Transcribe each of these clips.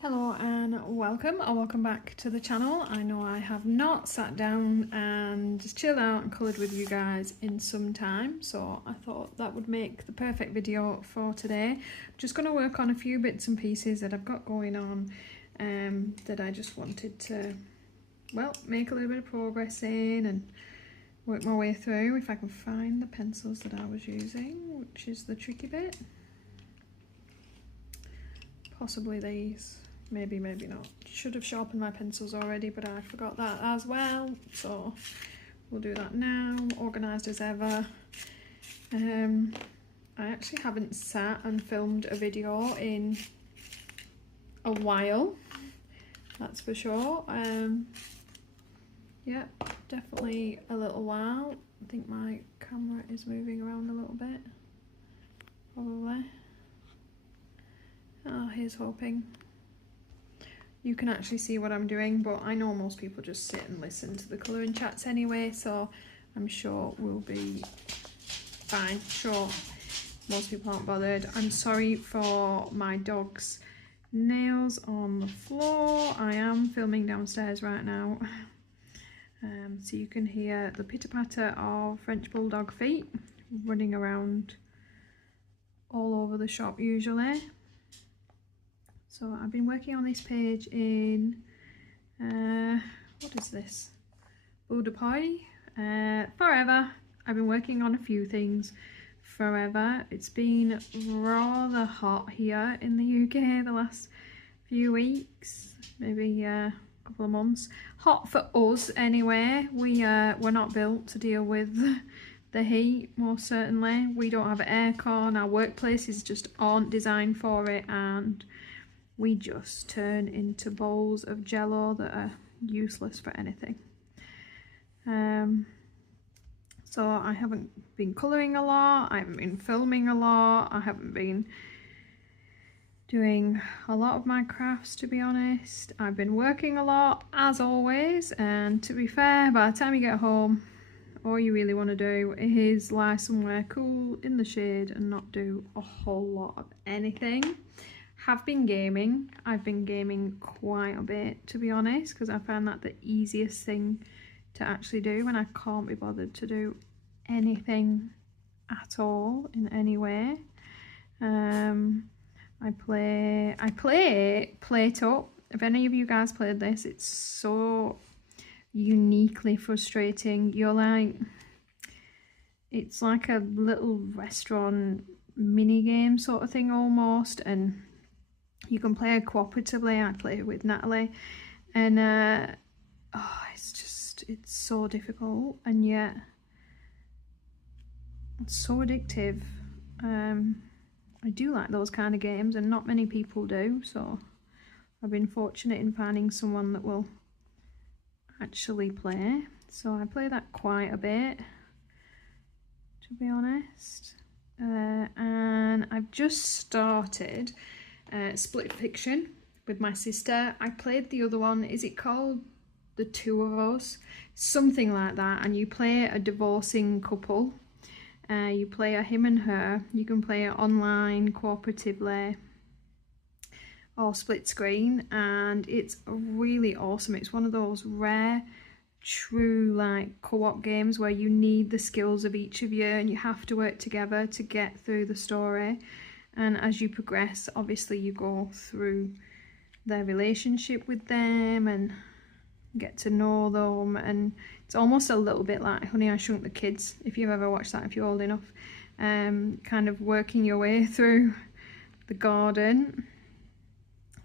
Hello and welcome or welcome back to the channel. I know I have not sat down and just chilled out and coloured with you guys in some time, so I thought that would make the perfect video for today. I'm just going to work on a few bits and pieces that I've got going on that I just wanted to, well, make a little bit of progress in and work my way through. If I can find the pencils that I was using, which is the tricky bit. Possibly these. Maybe, maybe not. Should have sharpened my pencils already, but I forgot that as well. So we'll do that now. Organised as ever. I actually haven't sat and filmed a video in a while. That's for sure. Yeah, definitely a little while. I think my camera is moving around a little bit. Probably. Oh, here's hoping. You can actually see what I'm doing, but I know most people just sit and listen to the colouring chats anyway, so I'm sure we'll be fine. Sure, most people aren't bothered. I'm sorry for my dog's nails on the floor. I am filming downstairs right now, so you can hear the pitter-patter of French bulldog feet running around all over the shop usually. So I've been working on this page in, what is this? Bout de Paille, forever. I've been working on a few things forever. It's been rather hot here in the UK the last few weeks, maybe a couple of months. Hot for us anyway. We're not built to deal with the heat, most certainly. We don't have aircon, our workplaces just aren't designed for it, and we just turn into bowls of jello that are useless for anything. So I haven't been colouring a lot, I haven't been filming a lot, I haven't been doing a lot of my crafts, to be honest. I've been working a lot, as always, and to be fair, by the time you get home, all you really want to do is lie somewhere cool in the shade and not do a whole lot of anything. Have been gaming. I've been gaming quite a bit, to be honest, because I found that the easiest thing to actually do when I can't be bothered to do anything at all in any way. I play Plate Up. If any of you guys played this, it's so uniquely frustrating. You're like, it's like a little restaurant mini game sort of thing almost, and you can play it cooperatively. I play it with Natalie, and it's so difficult, and yet it's so addictive. I do like those kind of games, and not many people do, so I've been fortunate in finding someone that will actually play. So I play that quite a bit, to be honest, and I've just started Split Fiction with my sister. I played the other one, is it called The Two of Us? Something like that, and you play a divorcing couple. You play a him and her. You can play it online, cooperatively, or split screen, and it's really awesome. It's one of those rare, true like co-op games where you need the skills of each of you and you have to work together to get through the story. And as you progress, obviously you go through their relationship with them and get to know them, and it's almost a little bit like Honey, I Shrunk the Kids, if you've ever watched that, if you're old enough. Kind of working your way through the garden,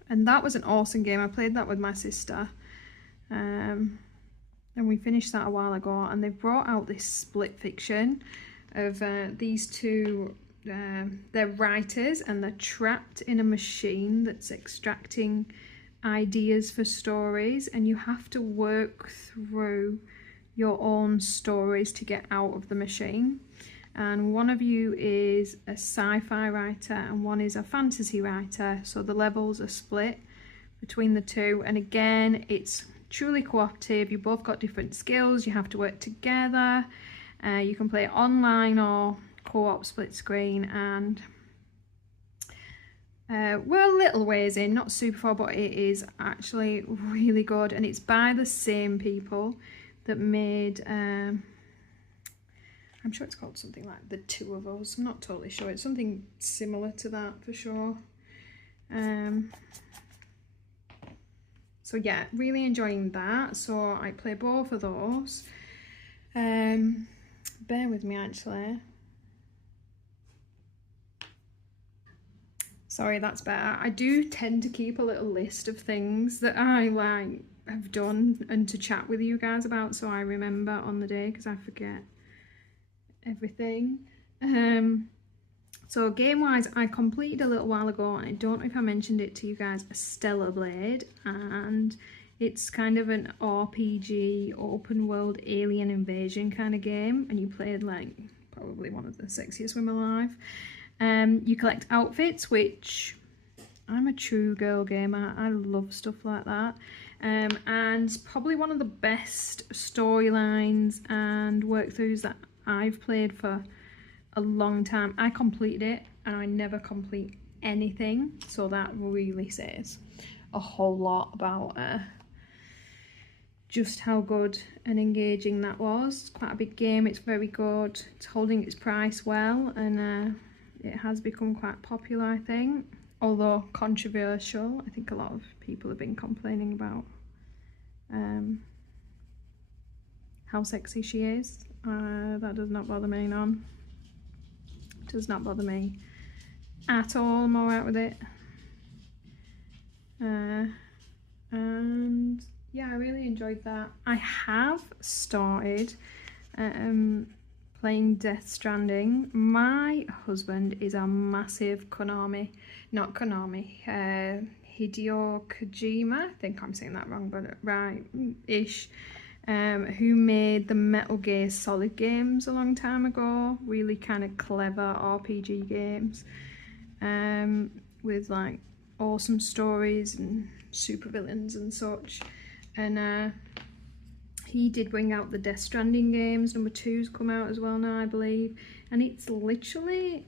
and that was an awesome game. I played that with my sister, and we finished that a while ago, and they've brought out this Split Fiction of these two. They're writers, and they're trapped in a machine that's extracting ideas for stories, and you have to work through your own stories to get out of the machine. And one of you is a sci-fi writer and one is a fantasy writer, so the levels are split between the two. And again, it's truly cooperative. You both got different skills, you have to work together. You can play online or co-op split screen, and we're a little ways in, not super far, but it is actually really good, and it's by the same people that made I'm sure it's called something like The Two of Us. I'm not totally sure. It's something similar to that for sure. So yeah, really enjoying that. So I play both of those. Bear with me actually. Sorry, that's better. I do tend to keep a little list of things that I like have done and to chat with you guys about, so I remember on the day, because I forget everything. So game wise, I completed a little while ago, and I don't know if I mentioned it to you guys, a Stellar Blade, and it's kind of an RPG open world alien invasion kind of game, and you played like probably one of the sexiest women alive. You collect outfits, which I'm a true girl gamer. I love stuff like that. And probably one of the best storylines and workthroughs that I've played for a long time. I completed it, and I never complete anything, so that really says a whole lot about just how good and engaging that was. It's quite a big game. It's very good. It's holding its price well, and it has become quite popular, I think, although controversial. I think a lot of people have been complaining about how sexy she is. That does not bother me none. Does not bother me at all. I'm alright with it. And yeah, I really enjoyed that. I have started playing Death Stranding. My husband is a massive Hideo Kojima, I think I'm saying that wrong, but right-ish, who made the Metal Gear Solid games a long time ago. Really kind of clever RPG games with like awesome stories and super villains and such. And he did bring out the Death Stranding games. Number 2's come out as well now, I believe, and it's literally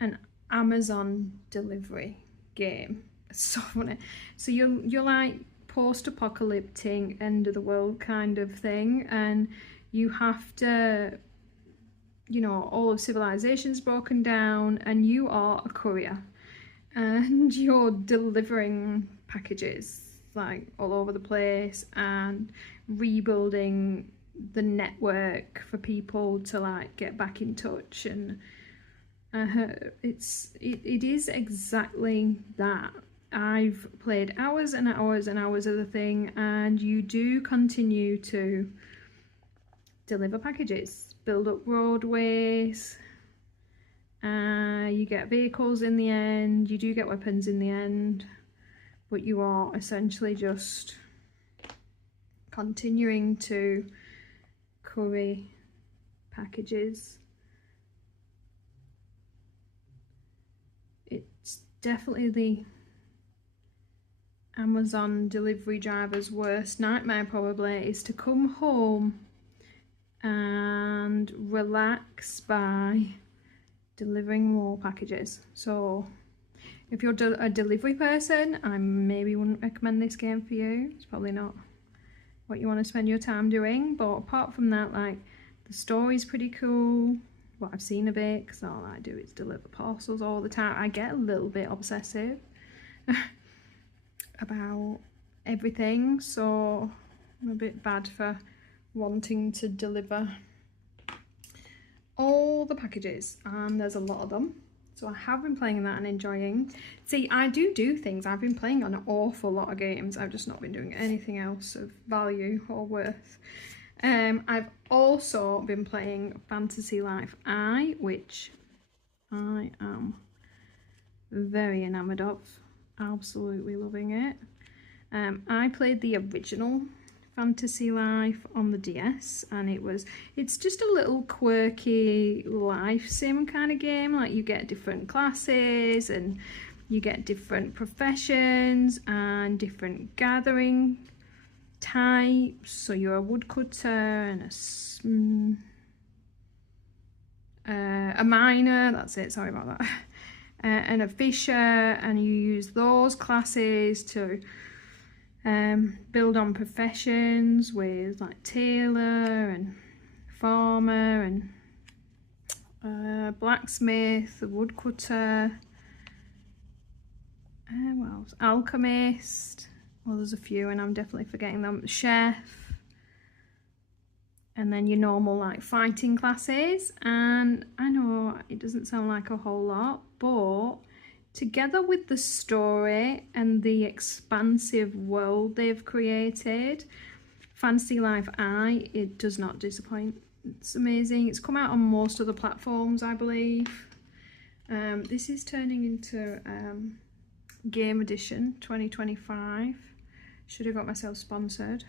an Amazon delivery game. It's so funny. So you're like post-apocalyptic end of the world kind of thing, and you have to, you know, all of civilization's broken down, and you are a courier, and you're delivering packages like all over the place and rebuilding the network for people to like get back in touch. And it is exactly that. I've played hours and hours and hours of the thing, and you do continue to deliver packages, build up roadways, you get vehicles in the end, you do get weapons in the end, but you are essentially just continuing to curry packages. It's definitely the Amazon delivery driver's worst nightmare, probably, is to come home and relax by delivering more packages. So if you're a delivery person, I maybe wouldn't recommend this game for you. It's probably not what you want to spend your time doing, but apart from that, like, the story's pretty cool, what I've seen of it, because all I do is deliver parcels all the time. I get a little bit obsessive about everything, so I'm a bit bad for wanting to deliver all the packages, and there's a lot of them. So I have been playing that and enjoying. See, I do things. I've been playing an awful lot of games. I've just not been doing anything else of value or worth. I've also been playing Fantasy Life I, which I am very enamoured of. Absolutely loving it. I played the original Fantasy Life on the DS, and it's just a little quirky life sim kind of game. Like, you get different classes and you get different professions and different gathering types. So you're a woodcutter and a miner, that's it, sorry about that. and a fisher, and you use those classes to build on professions with like tailor and farmer and blacksmith, woodcutter, what else? Alchemist. Well, there's a few and I'm definitely forgetting them. Chef. And then your normal like fighting classes. And I know it doesn't sound like a whole lot, but together with the story and the expansive world they've created, Fantasy Life I, it does not disappoint. It's amazing. It's come out on most of the platforms, I believe. This is turning into Game Edition 2025. Should have got myself sponsored.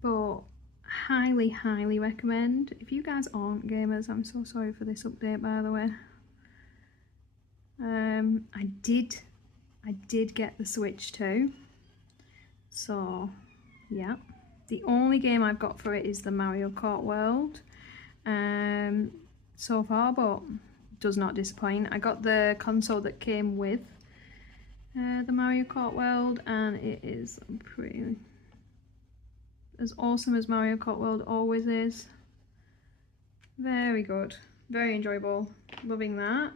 But highly, highly recommend. If you guys aren't gamers, I'm so sorry for this update, by the way. I did get the Switch too. So, yeah. The only game I've got for it is the Mario Kart World so far, but does not disappoint. I got the console that came with the Mario Kart World, and it is pretty as awesome as Mario Kart World always is. Very good, very enjoyable, loving that.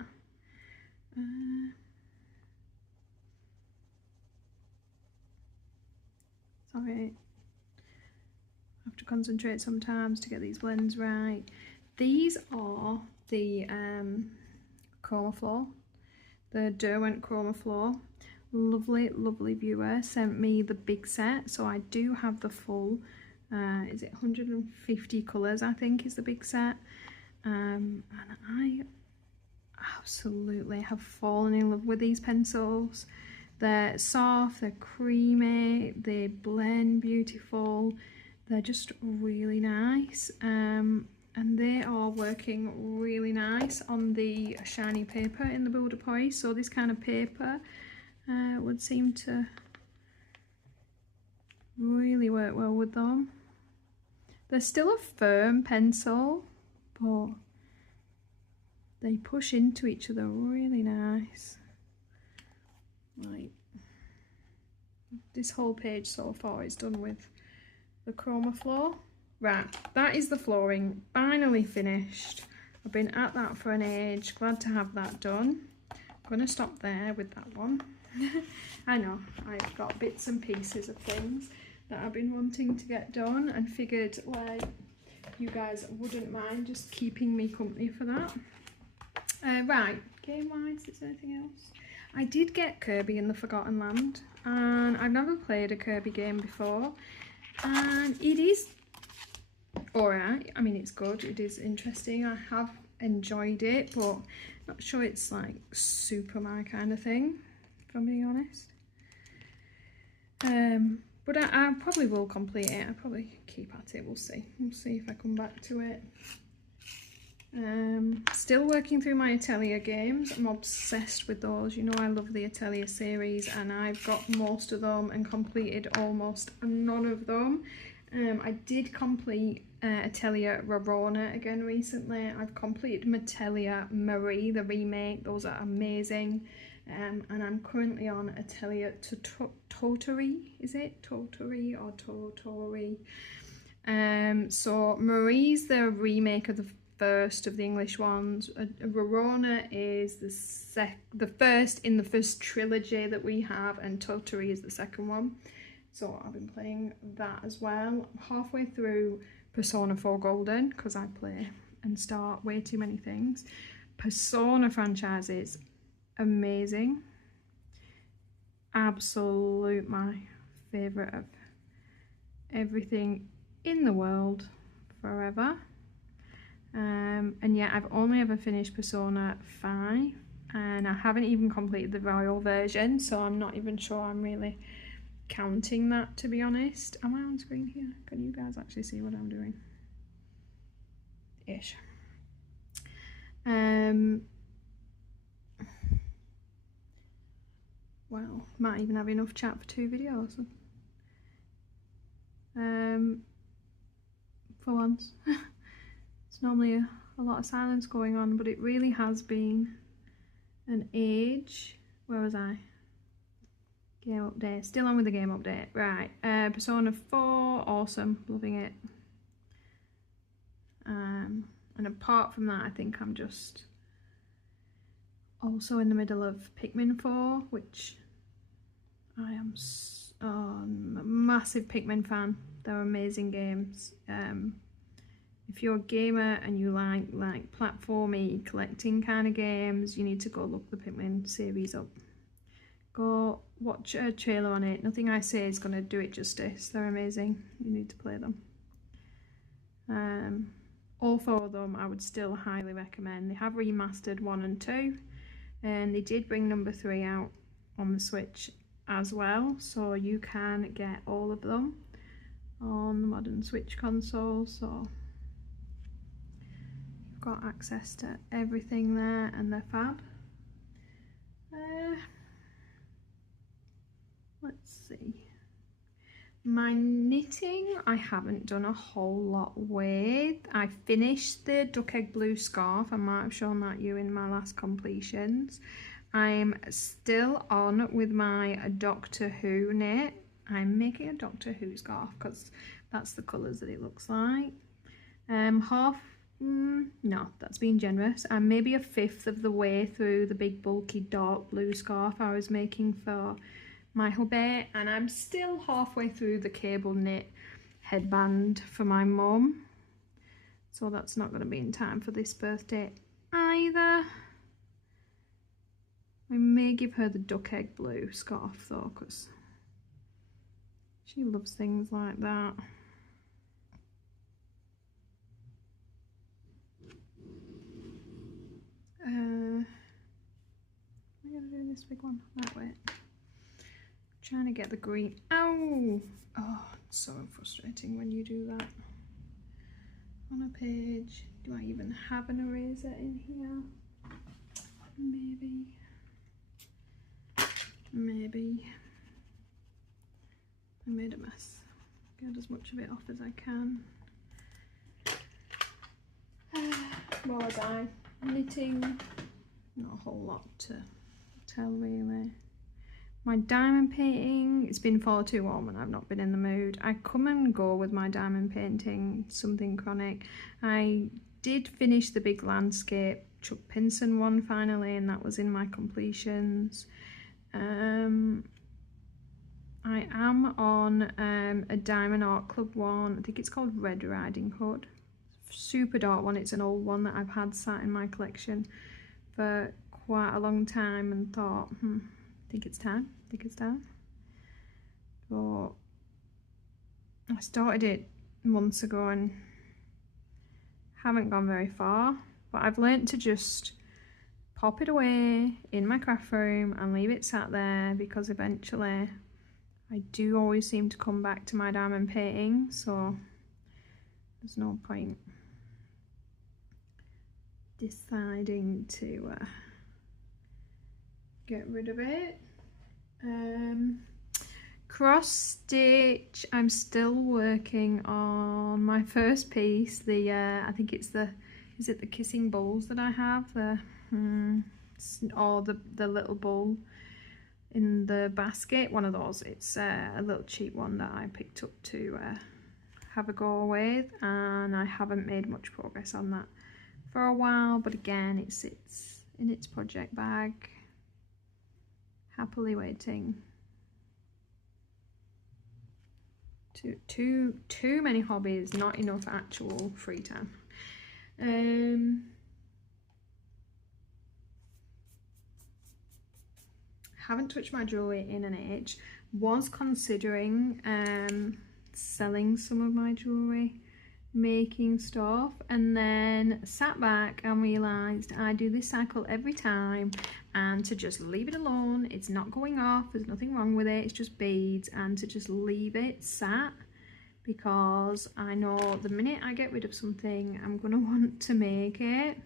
Sorry, I have to concentrate sometimes to get these blends right. These are the chromoflow, the Derwent chromoflow. Lovely, lovely viewer sent me the big set, so I do have the full, is it 150 colours I think is the big set, and I absolutely have fallen in love with these pencils. They're soft, they're creamy, they blend beautiful, they're just really nice, and they are working really nice on the shiny paper in the Builder Poise. So this kind of paper would seem to really work well with them. They're still a firm pencil, but they push into each other really nice. Like, this whole page so far is done with the chromoflow. Right, that is the flooring, finally finished. I've been at that for an age, glad to have that done. I'm going to stop there with that one. I know, I've got bits and pieces of things that I've been wanting to get done, and figured like you guys wouldn't mind just keeping me company for that. Right, game-wise, is there anything else? I did get Kirby in the Forgotten Land, and I've never played a Kirby game before, and it is alright. I mean, it's good, it is interesting, I have enjoyed it, but not sure it's like super my kind of thing, if I'm being honest. But I probably will complete it. I'll probably keep at it. We'll see if I come back to it. Still working through my Atelier games. I'm obsessed with those. You know, I love the Atelier series, and I've got most of them and completed almost none of them. I did complete Atelier Rorona again recently. I've completed Atelier Marie, the remake. Those are amazing. And I'm currently on Atelier Totori, is it? Totori or Totori? So Marie's the remake of the first of the English ones. Rorona is the first in the first trilogy that we have, and Totori is the second one. So I've been playing that as well. I'm halfway through Persona 4 Golden, because I play and start way too many things. Persona franchise is amazing. Absolute my favourite of everything in the world forever. And yeah, I've only ever finished Persona 5, and I haven't even completed the Royal version, so I'm not even sure I'm really counting that, to be honest. Am I on screen here? Can you guys actually see what I'm doing? Ish. Well, might even have enough chat for 2 videos. For once. It's normally a lot of silence going on, but it really has been an age. Where was I? Game update, still on with the game update. Right, Persona 4, awesome, loving it. And apart from that, I think I'm just also in the middle of Pikmin 4, which I am I'm a massive Pikmin fan. They're amazing games. If you're a gamer and you like platformy collecting kind of games, you need to go look the Pikmin series up. Go watch a trailer on it. Nothing I say is going to do it justice. They're amazing. You need to play them. All 4 of them I would still highly recommend. They have remastered 1 and 2, and they did bring number 3 out on the Switch as well, so you can get all of them on the modern Switch console, so you've got access to everything there, and they're fab. Let's see. My knitting I haven't done a whole lot with. I finished the duck egg blue scarf. I might have shown that you in my last completions. I'm still on with my Doctor Who knit. I'm making a Doctor Who scarf because that's the colours that it looks like. No, that's being generous. I'm maybe a 1/5 of the way through the big bulky dark blue scarf I was making for my hubby, and I'm still halfway through the cable knit headband for my mum, so that's not going to be in time for this birthday either. I may give her the duck egg blue scarf though, because she loves things like that. I'm going to do this big one. That way. Trying to get the green. Ow! Oh, it's so frustrating when you do that on a page. Do I even have an eraser in here? Maybe. Maybe. I made a mess. Get as much of it off as I can. What was I? Knitting. Not a whole lot to tell really. My diamond painting, it's been far too warm and I've not been in the mood. I come and go with my diamond painting, something chronic. I did finish the big landscape Chuck Pinson one finally, and that was in my completions. I am on a Diamond Art Club one. I think it's called Red Riding Hood. Super dark one. It's an old one that I've had sat in my collection for quite a long time and thought, I think it's time. But I started it months ago and haven't gone very far. But I've learnt to just pop it away in my craft room and leave it sat there, because eventually I do always seem to come back to my diamond painting, so there's no point deciding to get rid of it. Cross stitch, I'm still working on my first piece, the I think it's the, is it the kissing boules that I have, the or the little bowl in the basket, one of those. It's a little cheap one that I picked up to have a go with, and I haven't made much progress on that for a while, but again it sits in its project bag, happily waiting. Too many hobbies, not enough actual free time. Haven't touched my jewellery in an age. Was considering selling some of my jewellery, making stuff, and then sat back and realised I do this cycle every time, and to just leave it alone, it's not going off, there's nothing wrong with it, it's just beads, and to just leave it sat, because I know the minute I get rid of something I'm going to want to make it,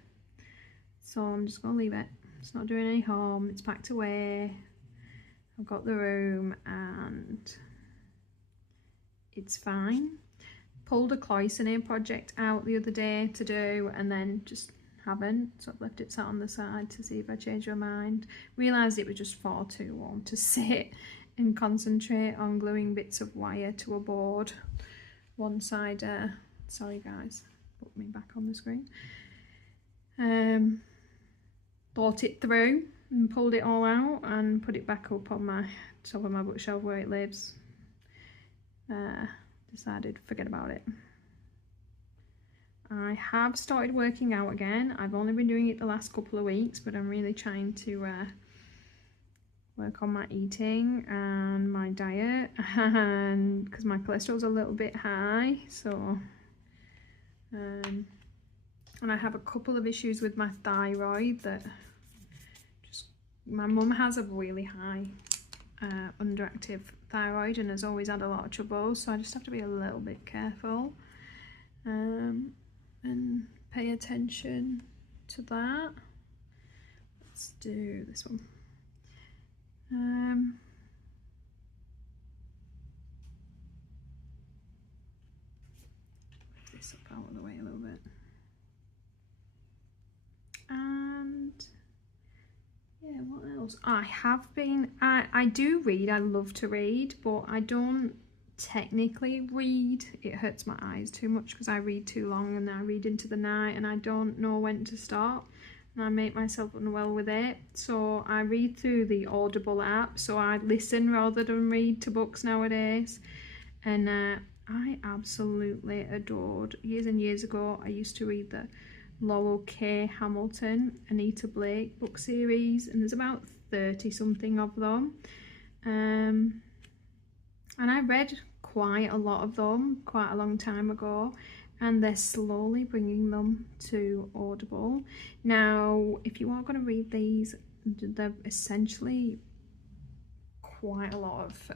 so I'm just going to leave it. It's not doing any harm, it's packed away, I've got the room and it's fine. pulled a cloisonne project out the other day to do and then just haven't, so I've left it sat on the side to see if I change my mind. Realised it was just far too warm to sit and concentrate on gluing bits of wire to a board. One side, sorry guys, put me back on the screen. Thought it through and pulled it all out and put it back up on my top of my bookshelf where it lives. Decided forget about it. I have started working out again. I've only been doing it the last couple of weeks, but I'm really trying to work on my eating and my diet, and because my cholesterol's a little bit high, so and I have a couple of issues with my thyroid that just, my mum has a really high underactive thyroid and has always had a lot of trouble, so I just have to be a little bit careful and pay attention to that. Let's do this one. Move this up out of the way a little bit. And yeah, what else? I have been, I do read, I love to read, but I don't technically read. It hurts my eyes too much because I read too long and I read into the night and I don't know when to stop and I make myself unwell with it. So I read through the Audible app, so I listen rather than read to books nowadays. And I absolutely adored, years and years ago, I used to read the Laurel K. Hamilton, Anita Blake book series, and there's about 30 something of them. And I read quite a lot of them quite a long time ago, and they're slowly bringing them to Audible. Now, if you are going to read these, they're essentially quite a lot of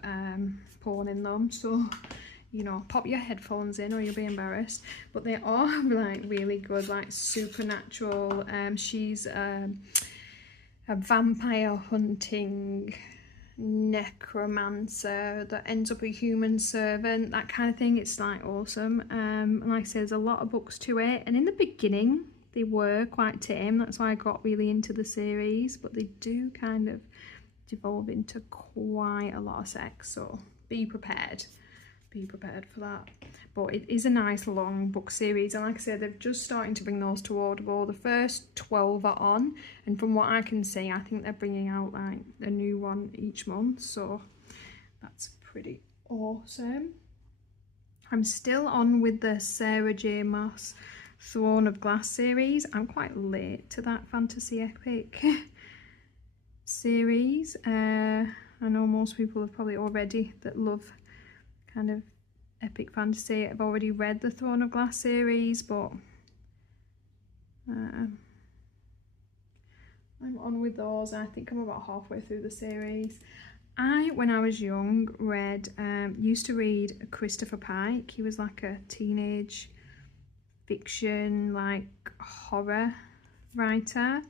porn in them, so you know, pop your headphones in or you'll be embarrassed. But they are like really good, like supernatural. She's a vampire hunting necromancer that ends up a human servant, that kind of thing. It's like awesome. And like I say, there's a lot of books to it, and in the beginning they were quite tame, that's why I got really into the series, but they do kind of devolve into quite a lot of sex, so be prepared for that. But it is a nice long book series, and like I said, they're just starting to bring those to Audible. The first 12 are on, and from what I can see, I think they're bringing out like a new one each month, so that's pretty awesome. I'm still on with the Sarah J. Maas Throne of Glass series. I'm quite late to that fantasy epic series. I know most people have probably already, that love kind of epic fantasy, I've already read the Throne of Glass series, but I'm on with those. I think I'm about halfway through the series. When I was young, used to read Christopher Pike. He was like a teenage fiction, like horror writer,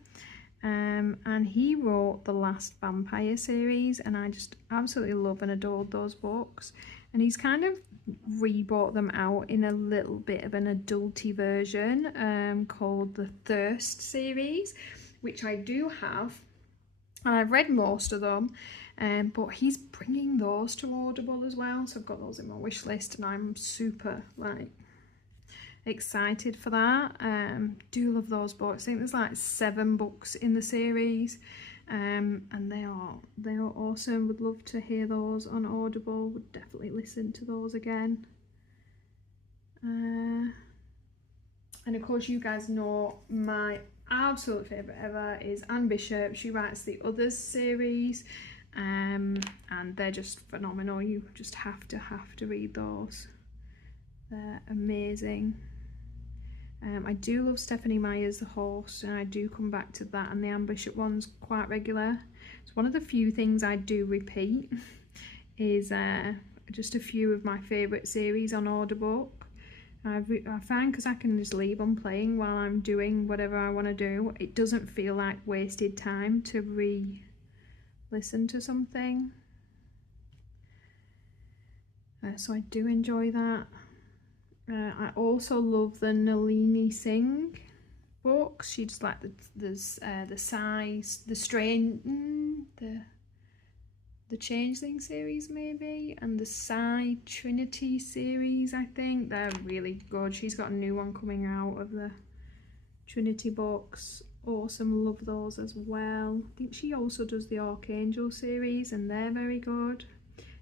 and he wrote the Last Vampire series, and I just absolutely love and adored those books. And he's kind of rebought them out in a little bit of an adulty version called the Thirst series, which I do have, and I've read most of them, but he's bringing those to Audible as well, so I've got those in my wish list, and I'm super like excited for that. Do love those books. I think there's like 7 books in the series, and they are awesome. Would love to hear those on Audible. Would definitely listen to those again. And of course, you guys know my absolute favourite ever is Anne Bishop. She writes the Others series, and they're just phenomenal. You just have to read those. They're amazing. I do love Stephanie Meyer's The Host, and I do come back to that, and the Anne Bishop one's quite regular. It's one of the few things I do repeat is just a few of my favourite series on Audible. I find, because I can just leave them playing while I'm doing whatever I want to do, it doesn't feel like wasted time to re-listen to something. So I do enjoy that. I also love the Nalini Singh books. She just like the size, the strain, the Changeling series maybe, and the Psi Trinity series. I think they're really good. She's got a new one coming out of the Trinity books. Awesome, love those as well. I think she also does the Archangel series, and they're very good.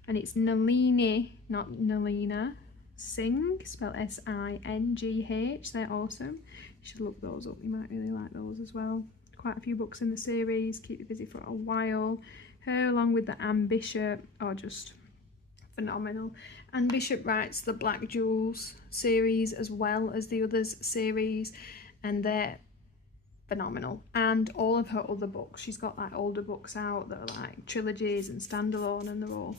And it's Nalini, not Nalina Singh, spelled S-I-N-G-H. They're awesome. You should look those up. You might really like those as well. Quite a few books in the series, keep you busy for a while. Her along with the Anne Bishop are just phenomenal. Anne Bishop writes the Black Jewels series as well as the Others series, and they're phenomenal. And all of her other books, she's got like older books out that are like trilogies and standalone, and they're all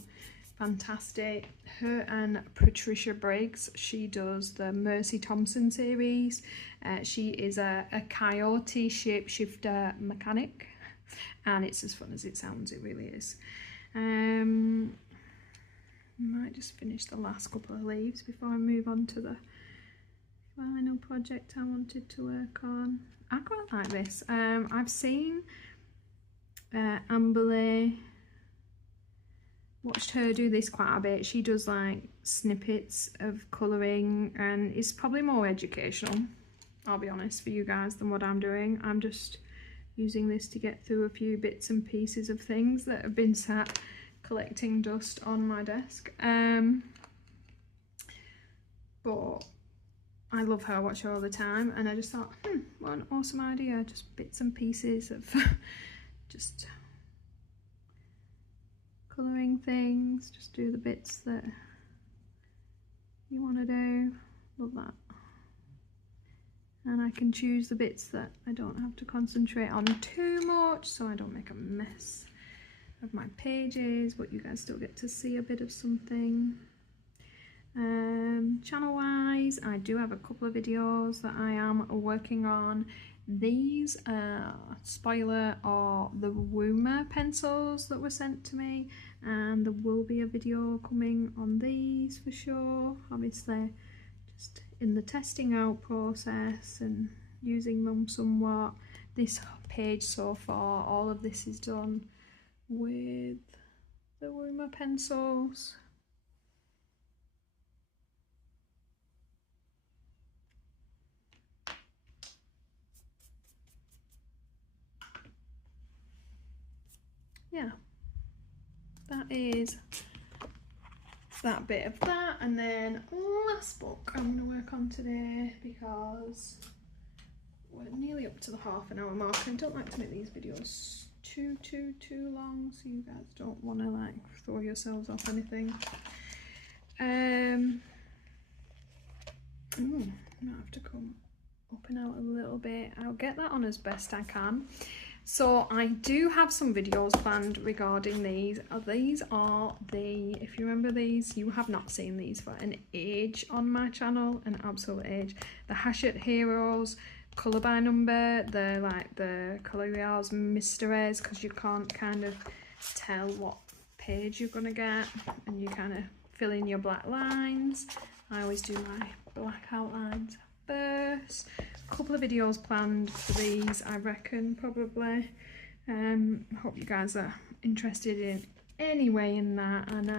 fantastic. Her and Patricia Briggs, she does the Mercy Thompson series. She is a coyote shapeshifter mechanic, and it's as fun as it sounds. It really is. Might just finish the last couple of leaves before I move on to the final project I wanted to work on. I quite like this. I've seen Amberle, watched her do this quite a bit. She does like snippets of colouring, and it's probably more educational, I'll be honest, for you guys than what I'm doing. I'm just using this to get through a few bits and pieces of things that have been sat collecting dust on my desk. But I love her, I watch her all the time, and I just thought, what an awesome idea, just bits and pieces of just colouring things, just do the bits that you want to do. Love that. And I can choose the bits that I don't have to concentrate on too much, so I don't make a mess of my pages, but you guys still get to see a bit of something. Channel wise, I do have a couple of videos that I am working on. These spoiler are the Woomer pencils that were sent to me, and there will be a video coming on these for sure. Obviously just in the testing out process and using them somewhat. This page so far, all of this is done with the Woomer pencils. Yeah, that is that bit of that. And then last book I'm going to work on today, because we're nearly up to the half-an-hour mark. I don't like to make these videos too long, so you guys don't want to like throw yourselves off anything. I might have to come up and out a little bit. I'll get that on as best I can. So I do have some videos planned regarding these. These are the, if you remember these, you have not seen these for an age on my channel, an absolute age. The Hachette Heroes colour by number. They're like the Colorials Mysteries, because you can't kind of tell what page you're gonna get, and you kind of fill in your black lines. I always do my black outlines first. A couple of videos planned for these, I reckon, probably. Hope you guys are interested in any way in that, and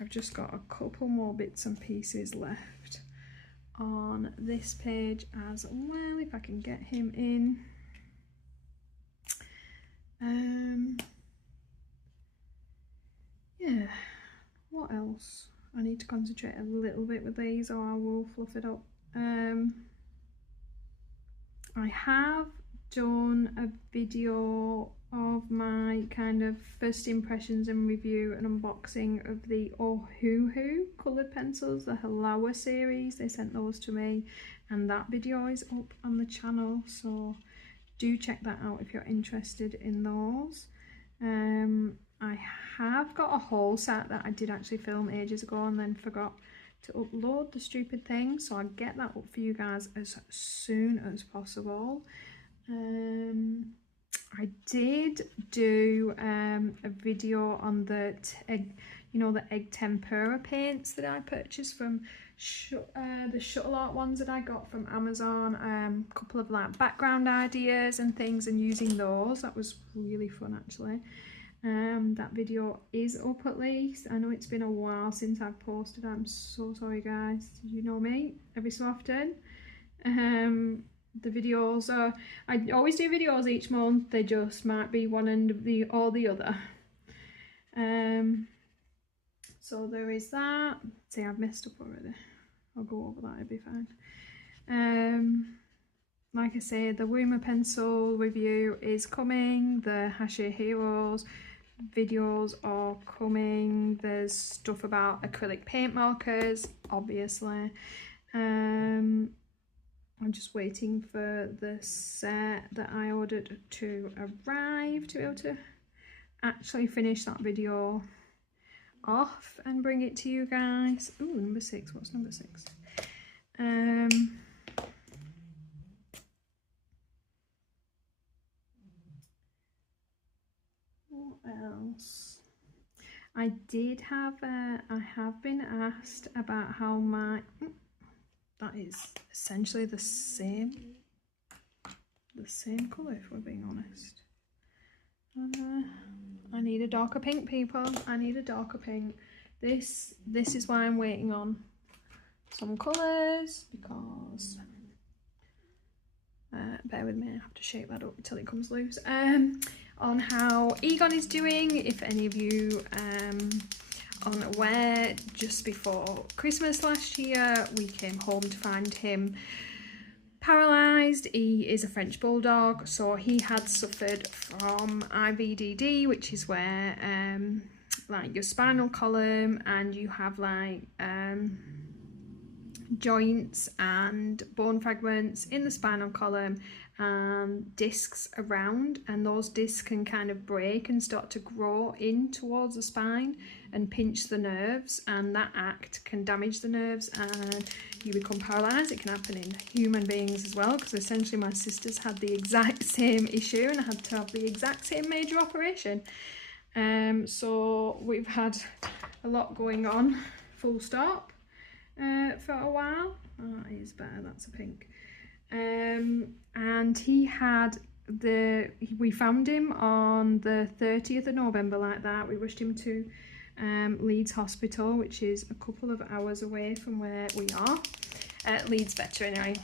I've just got a couple more bits and pieces left on this page as well, if I can get him in. Yeah, what else? I need to concentrate a little bit with these, or I will fluff it up. I have done a video of my kind of first impressions and review and unboxing of the Ohuhu coloured pencils, the Halawa series. They sent those to me, and that video is up on the channel, so do check that out if you're interested in those. I have got a haul set that I did actually film ages ago and then forgot to upload, the stupid thing, so I'll get that up for you guys as soon as possible. I did do a video on the egg, you know, the egg tempera paints that I purchased from the shuttle art ones that I got from Amazon, a couple of like background ideas and things, and using those. That was really fun actually. That video is up at least. I know it's been a while since I've posted. I'm so sorry guys. You know me, every so often. The videos are, I always do videos each month, they just might be one end of the or the other. So there is that. See, I've messed up already. I'll go over that, it'll be fine. Like I say, the Woomer pencil review is coming. The Hashi Heroes videos are coming. There's stuff about acrylic paint markers, obviously. I'm just waiting for the set that I ordered to arrive to be able to actually finish that video off and bring it to you guys. Ooh, number 6. What's number 6? What else? I have been asked about how my that is essentially the same colour, if we're being honest. I need a darker pink, people. I need a darker pink. This is why I'm waiting on some colours, because bear with me, I have to shake that up until it comes loose. On how Egon is doing, if any of you aren't aware, just before Christmas last year we came home to find him paralysed. He is a French bulldog, so he had suffered from IVDD, which is where like your spinal column, and you have like joints and bone fragments in the spinal column and discs around, and those discs can kind of break and start to grow in towards the spine and pinch the nerves, and that act can damage the nerves and you become paralysed. It can happen in human beings as well, because essentially my sisters had the exact same issue and had to have the exact same major operation. So we've had a lot going on, full stop, for a while. Oh, it is better, that's a pink. And he had we found him on the 30th of November like that. We rushed him to Leeds Hospital, which is a couple of hours away from where we are, Leeds Veterinary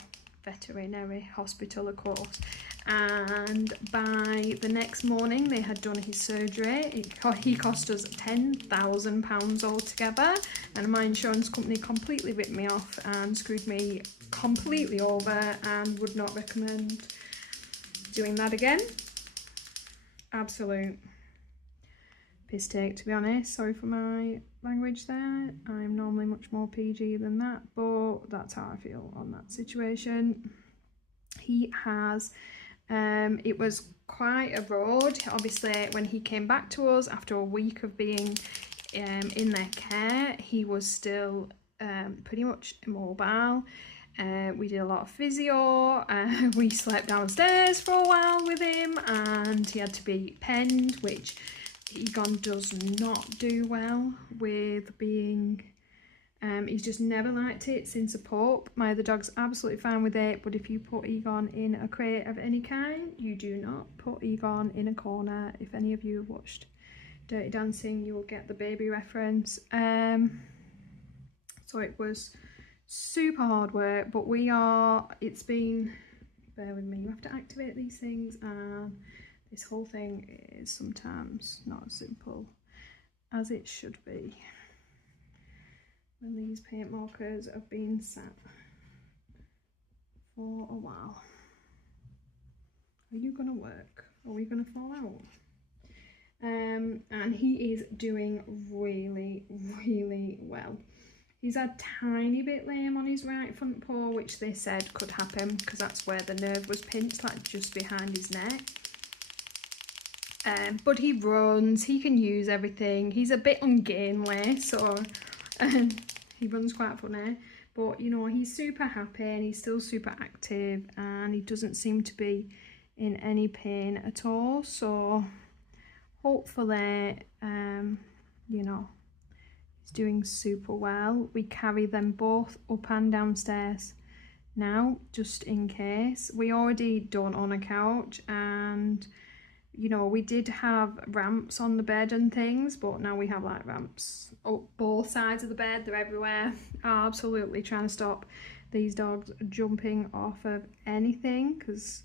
Hospital, of course. And by the next morning they had done his surgery. He cost us £10,000 altogether, and my insurance company completely ripped me off and screwed me completely over and would not recommend doing that again. Absolute piss take, to be honest. Sorry for my language there. I'm normally much more PG than that, but that's how I feel on that situation. He has it was quite a road. Obviously, when he came back to us after a week of being in their care, he was still pretty much immobile. We did a lot of physio. We slept downstairs for a while with him, and he had to be penned, which Egon does not do well with being. He's just never liked it since a pup. My other dog's absolutely fine with it, but if you put Egon in a crate of any kind, you do not put Egon in a corner. If any of you have watched Dirty Dancing, you will get the baby reference. So it was super hard work, but it's been, bear with me, you have to activate these things, and this whole thing is sometimes not as simple as it should be. And these paint markers have been sat for a while. Are you gonna work? Are we gonna fall out? And he is doing really, really well. He's a tiny bit lame on his right front paw, which they said could happen because that's where the nerve was pinched, like just behind his neck. But he runs, he can use everything. He's a bit ungainly, so he runs quite funny. But you know, he's super happy and he's still super active, and he doesn't seem to be in any pain at all. So hopefully, you know, He's doing super well. We carry them both up and downstairs now, just in case. We already don't own a couch, and you know, we did have ramps on the bed and things, but now we have like ramps up both sides of the bed. They're everywhere. Absolutely trying to stop these dogs jumping off of anything, because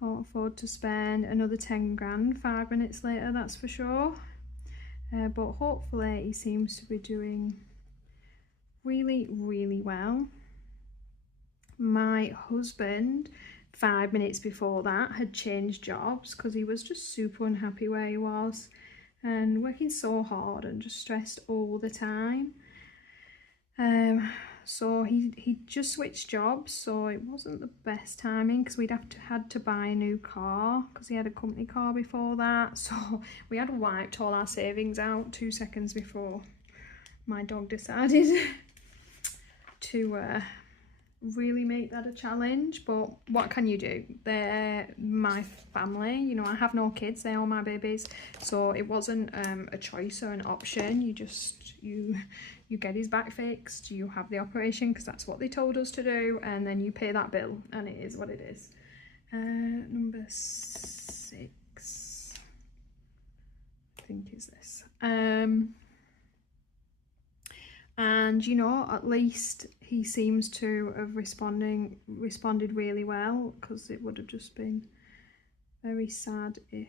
can't afford to spend another 10 grand 5 minutes later, that's for sure. But hopefully he seems to be doing really, really well. My husband, 5 minutes before that, had changed jobs because he was just super unhappy where he was and working so hard and just stressed all the time. So he just switched jobs, so it wasn't the best timing because we'd had to buy a new car because he had a company car before that. So we had wiped all our savings out 2 seconds before my dog decided to really make that a challenge. But what can you do? They're my family, you know. I have no kids, they're all my babies, so it wasn't a choice or an option. You get his back fixed, you have the operation because that's what they told us to do, and then you pay that bill, and it is what it is. Number 6 I think is this. And you know, at least he seems to have responded really well, because it would have just been very sad if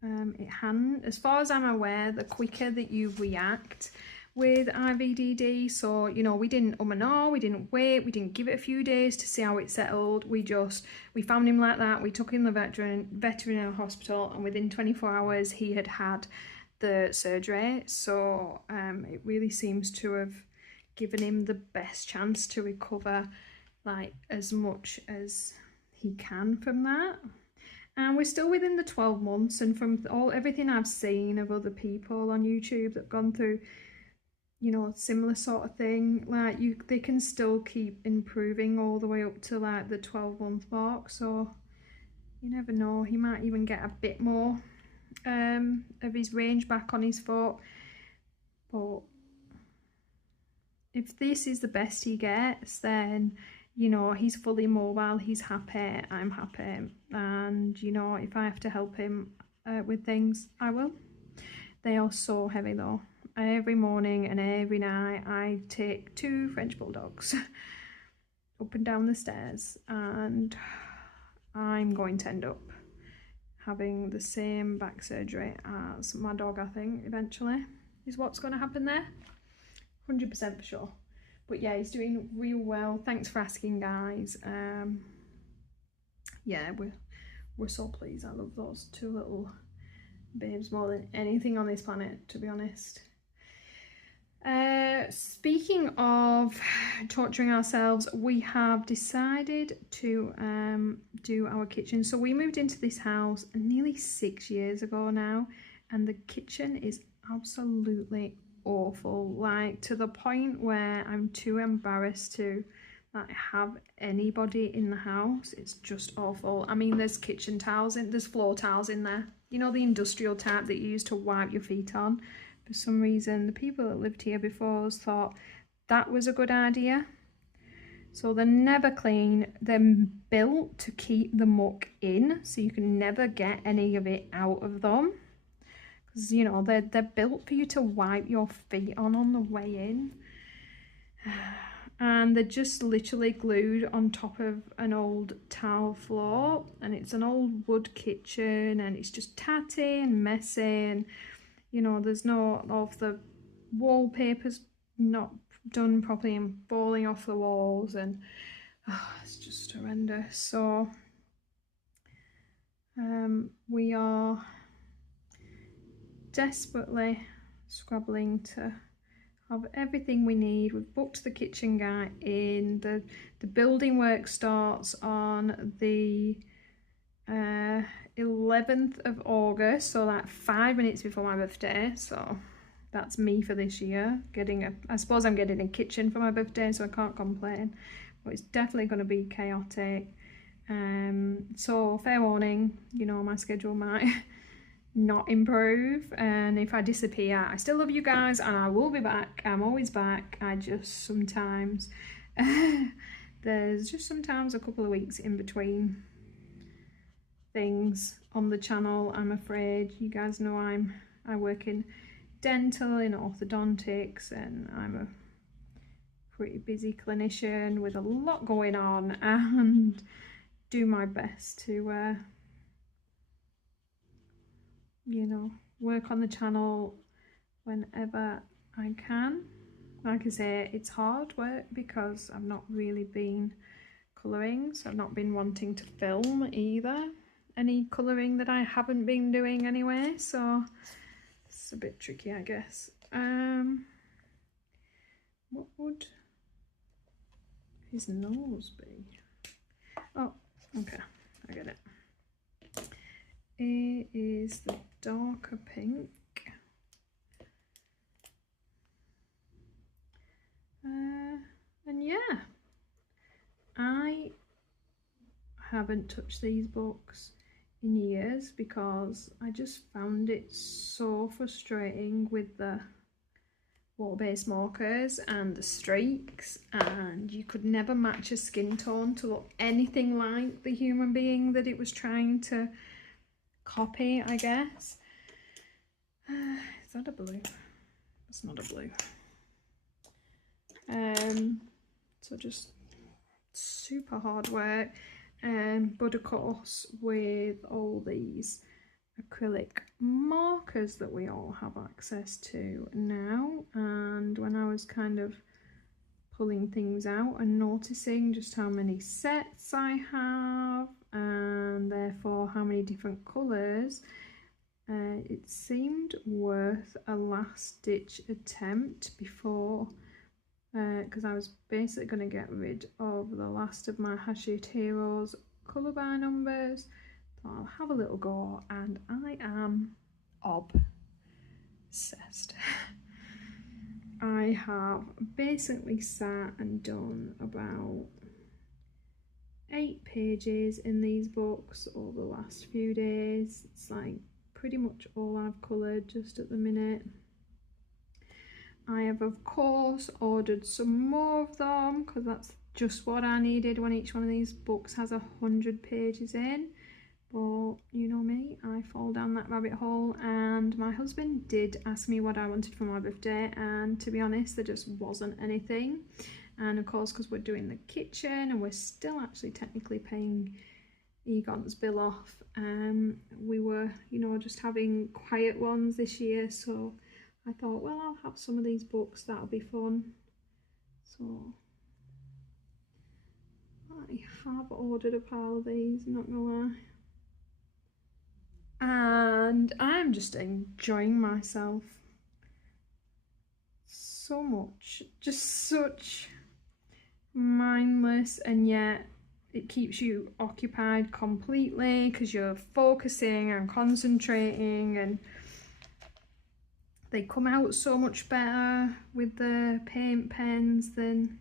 it hadn't. As far as I'm aware, the quicker that you react with IVDD, so you know, we didn't and ah, we didn't wait, we didn't give it a few days to see how it settled. We found him like that, we took him to the veterinary hospital, and within 24 hours he had the surgery. So it really seems to have given him the best chance to recover like as much as he can from that. And we're still within the 12 months, and from everything I've seen of other people on YouTube that've gone through, you know, similar sort of thing, like they can still keep improving all the way up to like the 12-month mark. So you never know, he might even get a bit more of his range back on his foot. But if this is the best he gets, then you know, he's fully mobile, he's happy, I'm happy, and you know, if I have to help him with things, I will. They are so heavy though. Every morning and every night I take 2 French bulldogs up and down the stairs, and I'm going to end up having the same back surgery as my dog, I think, eventually, is what's going to happen there. 100% for sure. But yeah, he's doing real well. Thanks for asking, guys. Yeah, we're so pleased. I love those 2 little babes more than anything on this planet, to be honest. Speaking of torturing ourselves, we have decided to do our kitchen. So we moved into this house nearly 6 years ago now, and the kitchen is absolutely awful, like to the point where I'm too embarrassed to like have anybody in the house. It's just awful. I mean, there's kitchen towels there's floor towels in there, you know, the industrial type that you use to wipe your feet on. For some reason, the people that lived here before us thought that was a good idea. So they're never clean. They're built to keep the muck in, so you can never get any of it out of them. Because, you know, they're built for you to wipe your feet on the way in. And they're just literally glued on top of an old tile floor. And it's an old wood kitchen, and it's just tatty and messy, and you know, there's no of the wallpaper's not done properly and falling off the walls, and it's just horrendous. So we are desperately scrabbling to have everything we need. We've booked the kitchen guy in. The building work starts on the 11th of August, so like 5 minutes before my birthday. So that's me for this year, I suppose I'm getting a kitchen for my birthday, so I can't complain. But it's definitely going to be chaotic. So fair warning, you know, my schedule might not improve. And if I disappear, I still love you guys and I will be back. I'm always back. I just sometimes there's just sometimes a couple of weeks in between things on the channel. I'm afraid you guys know I work in dental, in orthodontics, and I'm a pretty busy clinician with a lot going on, and do my best to you know, work on the channel whenever I can. Like I say, it's hard work because I've not really been colouring, so I've not been wanting to film either, any colouring that I haven't been doing anyway, so it's a bit tricky, I guess. What would his nose be? Oh, okay, I get it. It is the darker pink. And yeah, I haven't touched these books in years because I just found it so frustrating with the water-based markers and the streaks, and you could never match a skin tone to look anything like the human being that it was trying to copy, I guess. Is that a blue? It's not a blue. So just super hard work, but of course with all these acrylic markers that we all have access to now, and when I was kind of pulling things out and noticing just how many sets I have and therefore how many different colours, it seemed worth a last ditch attempt before, because I was basically going to get rid of the last of my Hashute Heroes colour by numbers. So I'll have a little go, and I am obsessed. I have basically sat and done about 8 pages in these books over the last few days. It's like pretty much all I've coloured just at the minute. I have of course ordered some more of them because that's just what I needed when each one of these books has 100 pages in. But you know me, I fall down that rabbit hole, and my husband did ask me what I wanted for my birthday, and to be honest there just wasn't anything. And of course, because we're doing the kitchen and we're still actually technically paying Egon's bill off, we were, you know, just having quiet ones this year, so I thought, well, I'll have some of these books, that'll be fun. So I have ordered a pile of these, not gonna lie. And I'm just enjoying myself so much, just such mindless, and yet it keeps you occupied completely because you're focusing and concentrating, and they come out so much better with the paint pens than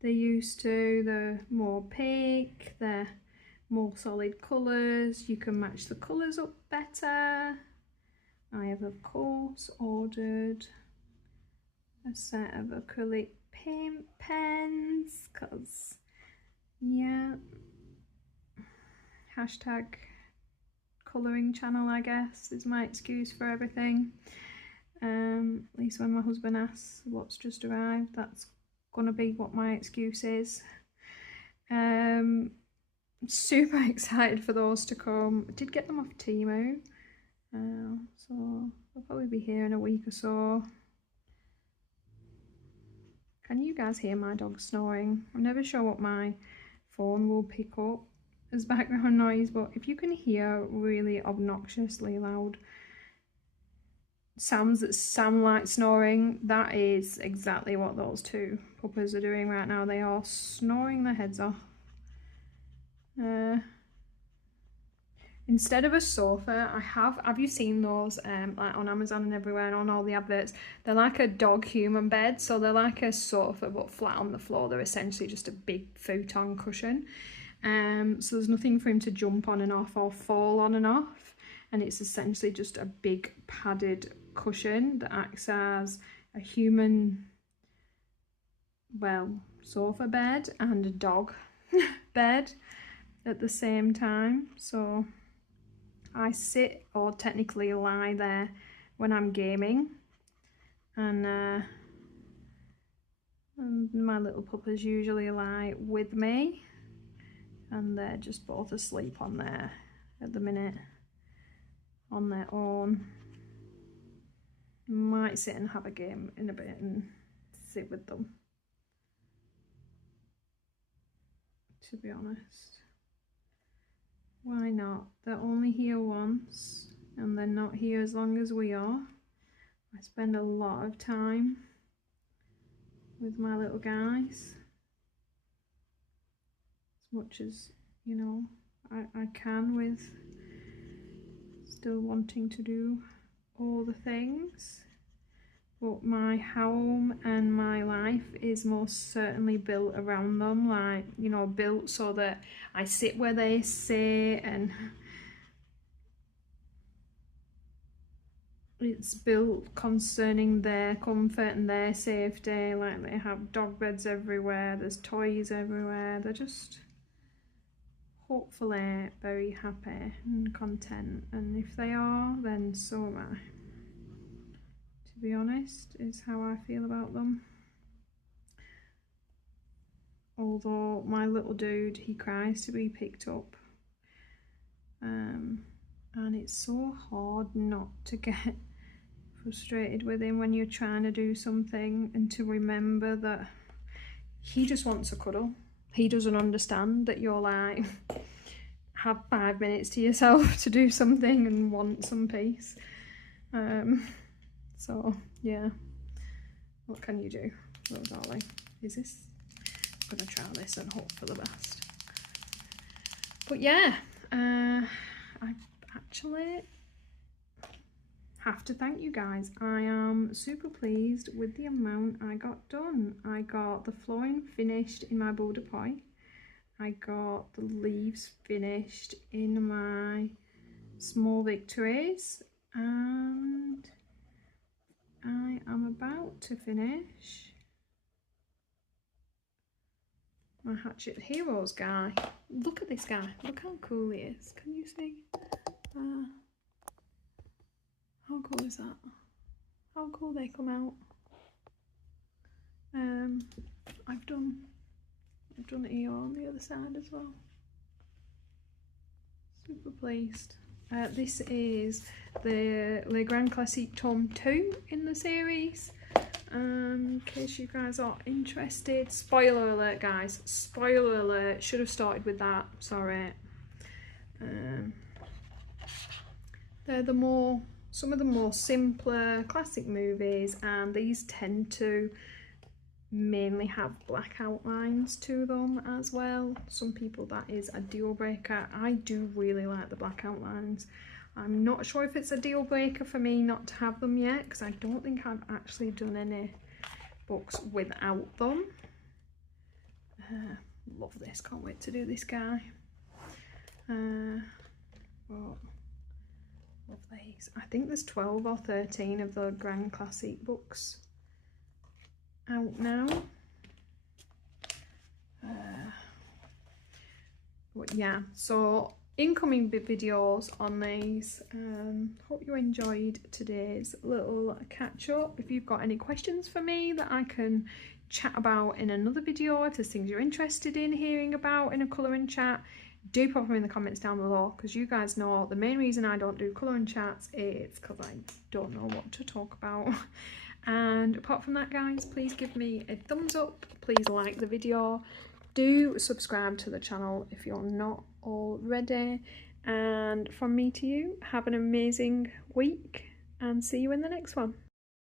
they used to. They're more opaque, they're more solid colours, you can match the colours up better. I have of course ordered a set of acrylic paint pens because, yeah, hashtag colouring channel, I guess, is my excuse for everything. At least when my husband asks what's just arrived, that's gonna be what my excuse is. Super excited for those to come. I did get them off Temu, so they'll probably be here in a week or so. Can you guys hear my dog snoring? I'm never sure what my phone will pick up as background noise, but if you can hear really obnoxiously loud sounds that sound like snoring, that is exactly what those two puppers are doing right now. They are snoring their heads off. Instead of a sofa, have you seen those like on Amazon and everywhere and on all the adverts? They're like a dog human bed, so they're like a sofa but flat on the floor. They're essentially just a big futon cushion, so there's nothing for him to jump on and off or fall on and off. and it's essentially just a big padded cushion that acts as a human, well, sofa bed and a dog bed at the same time. So I sit, or technically lie, there when I'm gaming, and my little puppers usually lie with me, and they're just both asleep on there at the minute on their own. Might sit and have a game in a bit and sit with them, to be honest. Why not? They're only here once, and they're not here as long as we are. I spend a lot of time with my little guys, as much as, you know, I can, with still wanting to do all the things. But my home and my life is most certainly built around them, like, you know, built so that I sit where they sit, and it's built concerning their comfort and their safety. Like, they have dog beds everywhere, there's toys everywhere. They're just hopefully very happy and content, and if they are, then so am I. To be honest, is how I feel about them. Although my little dude, he cries to be picked up, and it's so hard not to get frustrated with him when you're trying to do something, and to remember that he just wants a cuddle. He doesn't understand that you're like, have 5 minutes to yourself to do something and want some peace. So yeah, what can you do? Little darling, is this? I'm gonna try this and hope for the best. But yeah, I actually have to thank you guys. I am super pleased with the amount I got done. I got the flooring finished in my boule de poil. I got the leaves finished in my small victories, and I am about to finish my Hatchet Heroes guy. Look at this guy, look how cool he is. Can you see? How cool is that? How cool they come out. I've done it here on the other side as well. Super pleased. This is the Le Grand Classique Tome 2 in the series. In case you guys are interested. Spoiler alert, guys. Spoiler alert. Should have started with that. Sorry. They're some of the more simpler classic movies, and these tend to mainly have black outlines to them as well. Some people, that is a deal breaker. I do really like the black outlines. I'm not sure if it's a deal breaker for me not to have them yet, because I don't think I've actually done any books without them. Love this, can't wait to do this guy. But love these. I think there's 12 or 13 of the Grand Classique books out now. But yeah, so incoming videos on these. Hope you enjoyed today's little catch up. If you've got any questions for me that I can chat about in another video, if there's things you're interested in hearing about in a colouring chat, do pop them in the comments down below, because you guys know the main reason I don't do colouring chats is because I don't know what to talk about. And apart from that, guys, please give me a thumbs up, please like the video, do subscribe to the channel if you're not already, and from me to you, have an amazing week and see you in the next one.